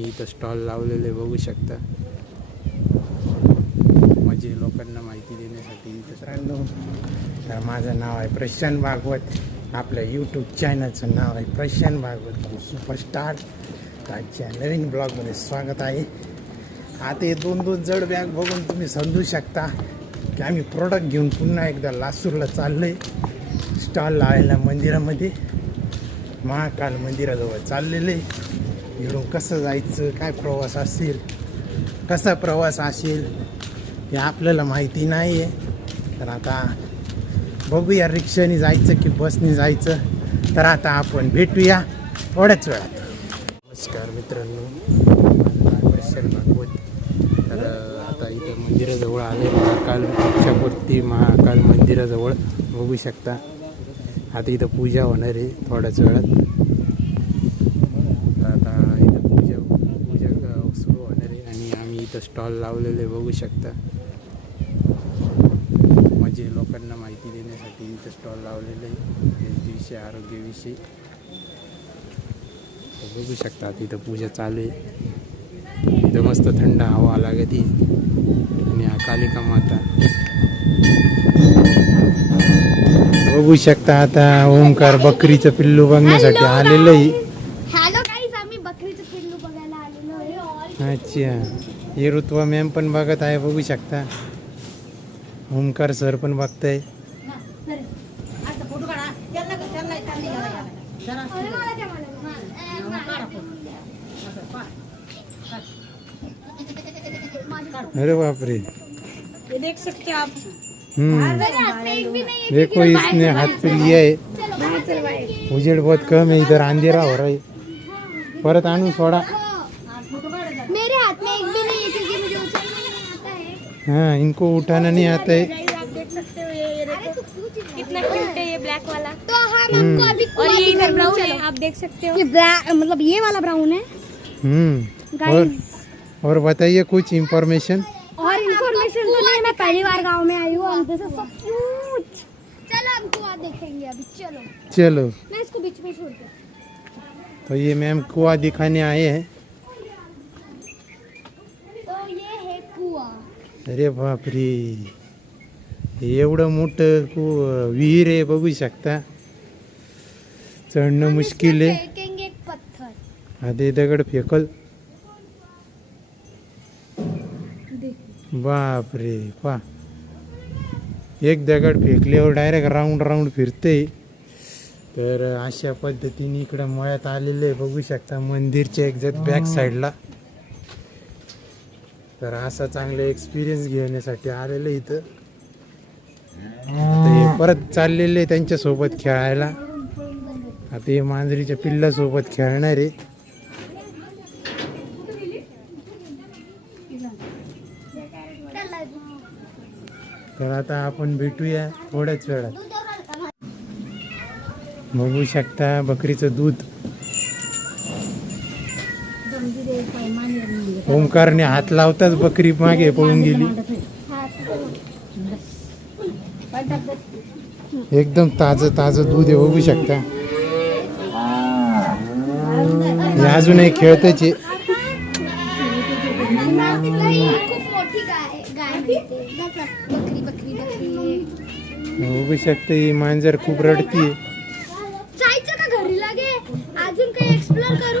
आम्ही इथं स्टॉल लावलेले बघू शकता, म्हणजे लोकांना माहिती देण्यासाठी. मित्रांनो, तर माझं नाव आहे प्रशांत भागवत, आपल्या यूट्यूब चॅनलचं नाव आहे प्रशांत भागवत सुपरस्टार. तर आजच्या नवीन ब्लॉगमध्ये स्वागत आहे. आता हे दोन जड बॅग बघून तुम्ही समजू शकता की आम्ही प्रोडक्ट घेऊन पुन्हा एकदा लासूरला चाललो आहे. स्टॉल लावायला मंदिरामध्ये, महाकाल मंदिराजवळ चाललेलं आहे. इकडून कसं जायचं, काय प्रवास असेल, कसा प्रवास असेल हे आपल्याला माहिती नाही आहे. तर आता बघूया रिक्षाने जायचं की बसने जायचं. तर आता आपण भेटूया थोड्याच वेळात. नमस्कार मित्रांनो, प्रशांत भागवत. तर आता इथं मंदिराजवळ आले, महाकाल इच्छापूर्ती महाकाल मंदिराजवळ बघू शकता. आता इथं पूजा होणार आहे थोड्याच वेळात. आता इथं पूजा सुरू होणार आहे आणि आम्ही इथं स्टॉल लावलेले बघू शकता, म्हणजे लोकांना माहिती देण्यासाठी इथं स्टॉल लावलेले आहे हेल्थविषयी, आरोग्याविषयी. बघू शकता तिथं पूजा चालू आहे. इथं मस्त थंड हवा लागते आणि कालिका माता बघू शकता. आता ओमकार बकरीचं पिल्लू बघण्यासाठी आलेलं आहे. हॅलो गाईज, आम्ही बकरीचं पिल्लू बघायला आलेलो आहे. अच्छा, हे ऋतुवा मॅम पण बघत आहे, बघू शकता. ओमकार सर पण बघताय. अरे बापरे, ये देख सकते हो आप। देखो इसने हाथ पे लिया है. उजेड बहुत कम है इधर, अंधेरा हो रहा है. परत आणू सोडा. मेरे हाथ में एक भी नहीं है क्योंकि मुझे उछलना नहीं आता है. हाँ, इनको उठाना नहीं आता है. आप देख सकते हो, ये देखो कितना क्यूट है ये ब्लैक वाला. तो हम हमको अभी और ये इधर ब्राउन है, आप देख सकते हो. ये ब्लैक मतलब ये वाला ब्राउन है. और बताइए कुछ इंफॉर्मेशन. और इन्फॉर्मेशन तो नहीं, मैं पहली बार गांव में आई हूँ. हम तो सब क्यूट. चलो हम कुआं देखेंगे अभी. चलो मैं इसको बीच में छोड़ दूँ. तो ये मैम कुआं दिखाने आए हैं. तो ये है कुआं. अरे बापरे, एवढं मोठं विहीर आहे, बघू शकता. चढणं मुश्किल आहे. फेंकेंगे एक पत्थर. आधी दगड फेकल. बापरे, पा एक दगड फेकल्यावर डायरेक्ट राऊंड फिरते. तर अशा पद्धतीने इकडं मळ्यात आलेले आहे, बघू शकता, मंदिरच्या एक्झॅक्ट बॅक साईडला. तर असा चांगला एक्सपिरियन्स घेण्यासाठी आलेले इथं. आता हे परत चाललेले त्यांच्यासोबत खेळायला. आता हे मांजरीच्या पिल्लासोबत खेळणार आहे. तर आता आपण भेटूया थोड्याच वेळात. बघू शकता बकरीचं दूध. ओमकारने हात लावताच बकरी मागे पळून गेली. एकदम ताजं दूध आहे, बघू शकता. हे अजूनही खेळतच आहे. बघू शकता ही मांजर खूप रडतीये. जायचं का घरी लागे, अजून काही एक्सप्लोर करू.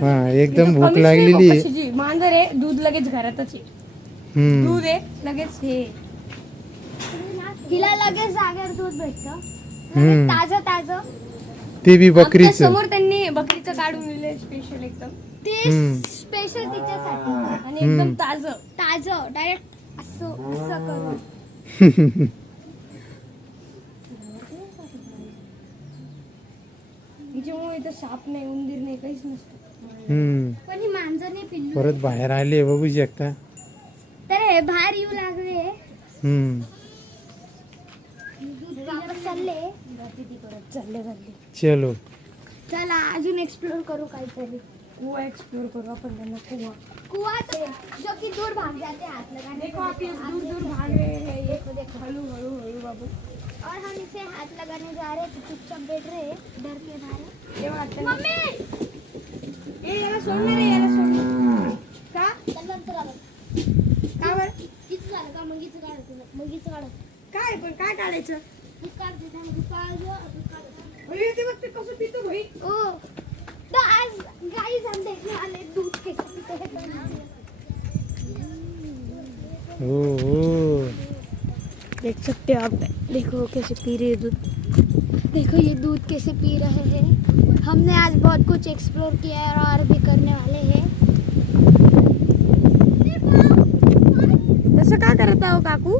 हा, एकदम भूक लागलेली आहे. मांजर आहे, दूध लगेच घरातच आहे. दूध आहे लगेच हे. हिला लगेच जागेवर दूध भेटतं, ताजं. ते बी बकरीचं. समोर त्यांनी बकरीचं काढून दिलंय स्पेशल एकदम. ते स्पेशल तिच्यासाठी आणि एकदम ताजं डायरेक्ट असं करून. हिच्यामुळे इथं साप नाही, उंदीर नाही, काहीच नसतं. पण ही मांजरने पिल्लू परत बाहेर आले, बघू शकता. तर हे बाहेर येऊ लागले. वापस चालले. चलो, चला अजून एक्सप्लोर करू काहीतरी. कुआ एक्सप्लोर करू आपण. त्यांना कुआं जो कि दूर भाग जाते हाथ लगाने. देखो आप ये दूर भाग रहे हैं. ये देखो हळू बाबू. और हम इसे हाथ लगाने जा रहे हैं तो चुपचाप बैठ रहे हैं डर के मारे हे वाटतं. मम्मी ए, याला सोडणार रे, याला सोडणार. का? का बरं? किती झालं का मगीचं काढ काय पण काय काढायचं? अरे, ते बघ ते कसं पितो भाई. ओ तो आज गाइस हम देखने वाले हैं दूध कैसे पीते हैं हो हो देख सकते हो आप देखो कैसे पी रहे हैं दूध देखो ये दूध कैसे पी रहे हैं हमने आज बहुत कुछ एक्सप्लोर किया है और भी करने वाले हैं तसं का करत आहो काकू?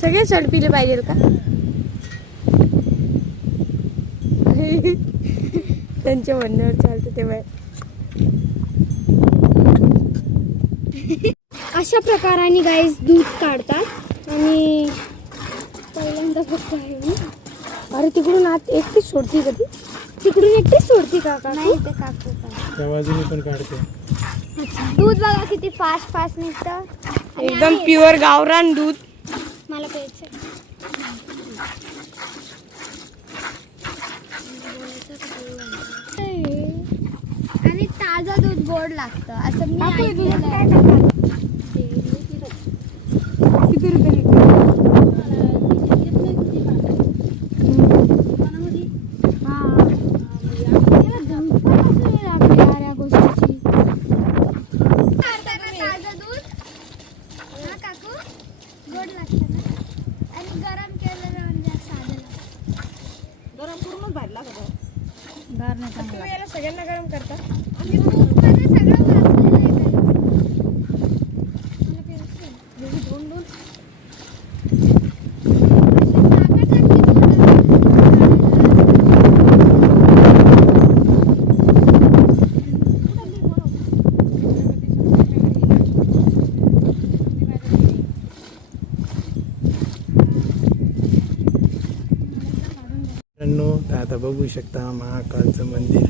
सगळे शर्ट पिले पाहिजे का? त्यांच्या म्हणण्यावर चालतं ते बाय. अशा प्रकाराने गाईस दूध काढतात आणि पहिल्यांदा फक्त आहे मी अरे तिकडून आत एकटीच सोडती कधी? तिकडून एकटीच सोडती का नाही ते काकू त्या बाजूने पण काढते. दूध बघा किती फास्ट फास्ट निघतं आणि एकदम आहे. प्युअर गावरान दूध. मला प्यायचं आणि ताजं दूध गोड लागतं असं मी काकू, हे दूध ऐकलेलं काय आहे. टाकाल? किती रुपये लिटर? ताजं दूध हा काकू गोड लागतं ना आणि गरम केलेलं म्हणजे साधं लागतं. तुम्ही याला सगळ्यांना गरम करता? आणि बुकमध्ये सगळं वाचलेलं आहे त्याला. मला प्यायचं आहे. दोन मित्रांनो, तर आता बघू शकता महाकालचं मंदिर.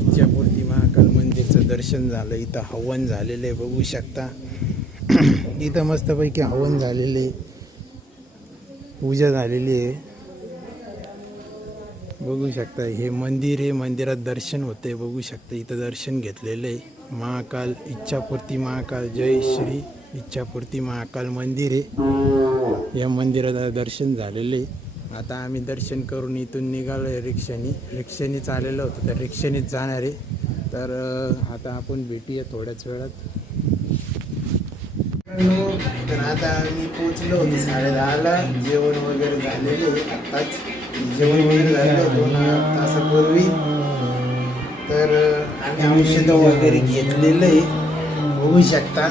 इच्छापूर्ती महाकाल मंदिरचं दर्शन झालं. इथं हवन झालेलं आहे बघू शकता. इथं मस्तपैकी हवन झालेले आहे, पूजा झालेली आहे बघू शकता. हे मंदिर आहे, मंदिरात दर्शन होते बघू शकता. इथं दर्शन घेतलेलं आहे. महाकाल इच्छापूर्ती महाकाल जय श्री इच्छापूर्ती महाकाल मंदिर आहे. या मंदिरात आता दर्शन झालेलं आहे. आता आम्ही दर्शन करून इथून निघालो आहे रिक्षाने चाललेलो होतो, तर रिक्षानेच जाणार आहे. तर आता आपण भेटूया थोड्याच वेळात. तर आता आम्ही पोचलो होतो 10:30ला. जेवण वगैरे झालेले आत्ताच जेवण वगैरे झालं 2 तासापूर्वी. तर आम्ही औषधं वगैरे घेतलेलं आहे बघू शकता.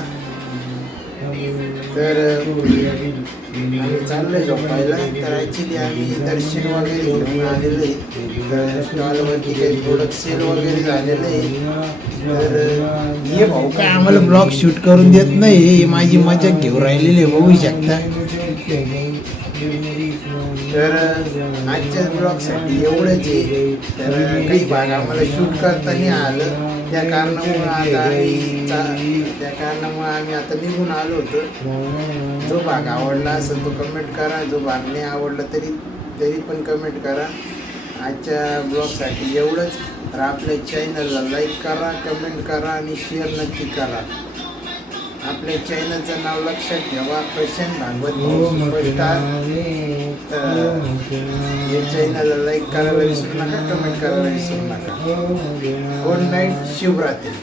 तर आम्ही चाललोय झोपायला. तर ॲक्च्युली आम्ही दर्शन वगैरे घेऊन आलेलो आहे. तर स्टॉलवरती काही प्रोडक्ट सेल वगैरे झालेलं आहे. तर हे भाऊ काय आम्हाला ब्लॉग शूट करून देत नाही, हे माझी मजा घेऊन राहिलेली आहे बघू शकता. तर आजच्या ब्लॉगसाठी एवढंच आहे. तर काही भाग आम्हाला शूट करता नाही आलं, त्या कारणामुळे आम्ही आता निघून आलो होतो. जो भाग आवडला असेल तो कमेंट करा, जो भाग नाही आवडला तरी पण कमेंट करा. आजच्या ब्लॉगसाठी एवढंच. तर आपल्या चॅनलला लाईक करा, कमेंट करा आणि शेअर नक्की करा. आपल्या चॅनलचं नाव लक्षात ठेवा, प्रशांत भागवत सुपरस्टार. तर या चॅनलला लाईक करायला विसरू नका, कमेंट करायला विसरू नका. गुड नाईट, शुभरात्री.